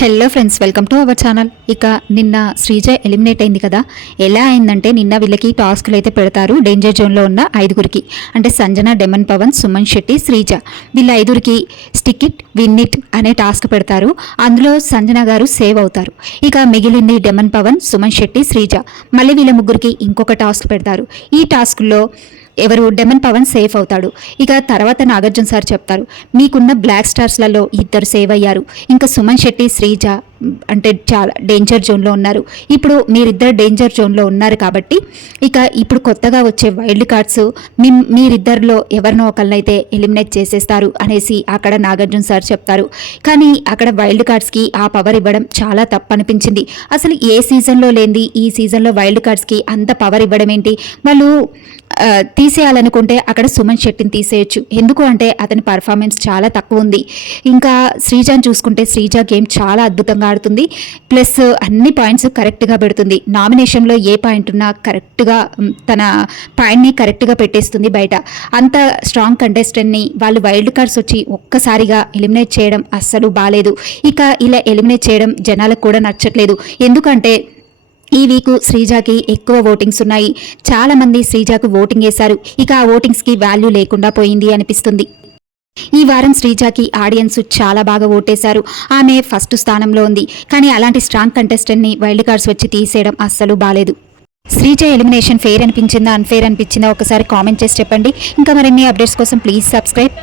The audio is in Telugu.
Hello friends, welcome to our channel. ఇక నిన్న శ్రీజ ఎలిమినేట్ అయింది కదా. ఎలా అయిందంటే నిన్న వీళ్ళకి టాస్క్లు అయితే పెడతారు డేంజర్ జోన్లో ఉన్న ఐదుగురికి. అంటే సంజన, డెమన్ పవన్, సుమన్ శెట్టి, శ్రీజ వీళ్ళ ఐదుగురికి స్టిక్ ఇట్ విన్ ఇట్ అనే టాస్క్ పెడతారు. అందులో సంజన గారు సేవ్ అవుతారు. ఇక మిగిలింది డెమన్ పవన్, సుమన్ శెట్టి, శ్రీజ. మళ్ళీ వీళ్ళ ముగ్గురికి ఇంకొక టాస్క్ పెడతారు. ఈ టాస్క్లో ఎవరు డెమన్ పవన్ సేఫ్ అవుతాడు. ఇక తర్వాత నాగార్జున సార్ చెప్తారు, మీకున్న బ్లాక్ స్టార్స్లలో ఇద్దరు సేవ్ అయ్యారు. ఇంకా సుమన్ శెట్టి, శ్రీజ అంటే చాలా డేంజర్ జోన్లో ఉన్నారు. ఇప్పుడు మీరిద్దరు డేంజర్ జోన్లో ఉన్నారు కాబట్టి ఇక ఇప్పుడు కొత్తగా వచ్చే వైల్డ్ కార్డ్స్ మీరిద్దరిలో ఎవరినో ఒకళ్ళనైతే ఎలిమినేట్ చేసేస్తారు అనేసి అక్కడ నాగార్జున సార్ చెప్తారు. కానీ అక్కడ వైల్డ్ కార్డ్స్కి ఆ పవర్ ఇవ్వడం చాలా తప్పు అనిపించింది. అసలు ఏ సీజన్లో లేనిది ఈ సీజన్లో వైల్డ్ కార్డ్స్కి అంత పవర్ ఇవ్వడం ఏంటి? వాళ్ళు తీసేయాలనుకుంటే అక్కడ సుమన్ శెట్టిని తీసేయచ్చు. ఎందుకు అంటే అతని పర్ఫార్మెన్స్ చాలా తక్కువ ఉంది. ఇంకా శ్రీజాని చూసుకుంటే శ్రీజ గేమ్ చాలా అద్భుతంగా ఆడుతుంది. ప్లస్ అన్ని పాయింట్స్ కరెక్ట్గా పెడుతుంది. నామినేషన్లో ఏ పాయింట్ ఉన్నా కరెక్ట్గా తన పాయింట్ని కరెక్ట్గా పెట్టేస్తుంది బయట. అంత స్ట్రాంగ్ కంటెస్టెంట్ని వాళ్ళు వైల్డ్ కార్డ్స్ వచ్చి ఒక్కసారిగా ఎలిమినేట్ చేయడం అస్సలు బాలేదు. ఇక ఇలా ఎలిమినేట్ చేయడం జనాలకు కూడా నచ్చట్లేదు. ఎందుకంటే ఈ వీక్ శ్రీజాకి ఎక్కువ ఓటింగ్స్ ఉన్నాయి. చాలామంది శ్రీజాకు ఓటింగ్ వేశారు. ఇక ఆ ఓటింగ్స్కి వాల్యూ లేకుండా పోయింది అనిపిస్తుంది. ఈ వారం శ్రీజాకి ఆడియన్స్ చాలా బాగా ఓటేశారు. ఆమె ఫస్ట్ స్థానంలో ఉంది. కానీ అలాంటి స్ట్రాంగ్ కంటెస్టెంట్ని వైల్డ్ కార్డ్స్ వచ్చి తీసేయడం అస్సలు బాలేదు. శ్రీజ ఎలిమినేషన్ ఫెయిర్ అనిపించిందా, అన్ఫెయిర్ అనిపించిందా ఒకసారి కామెంట్ చేసి చెప్పండి. ఇంకా మరిన్ని అప్డేట్స్ కోసం ప్లీజ్ సబ్స్క్రైబ్.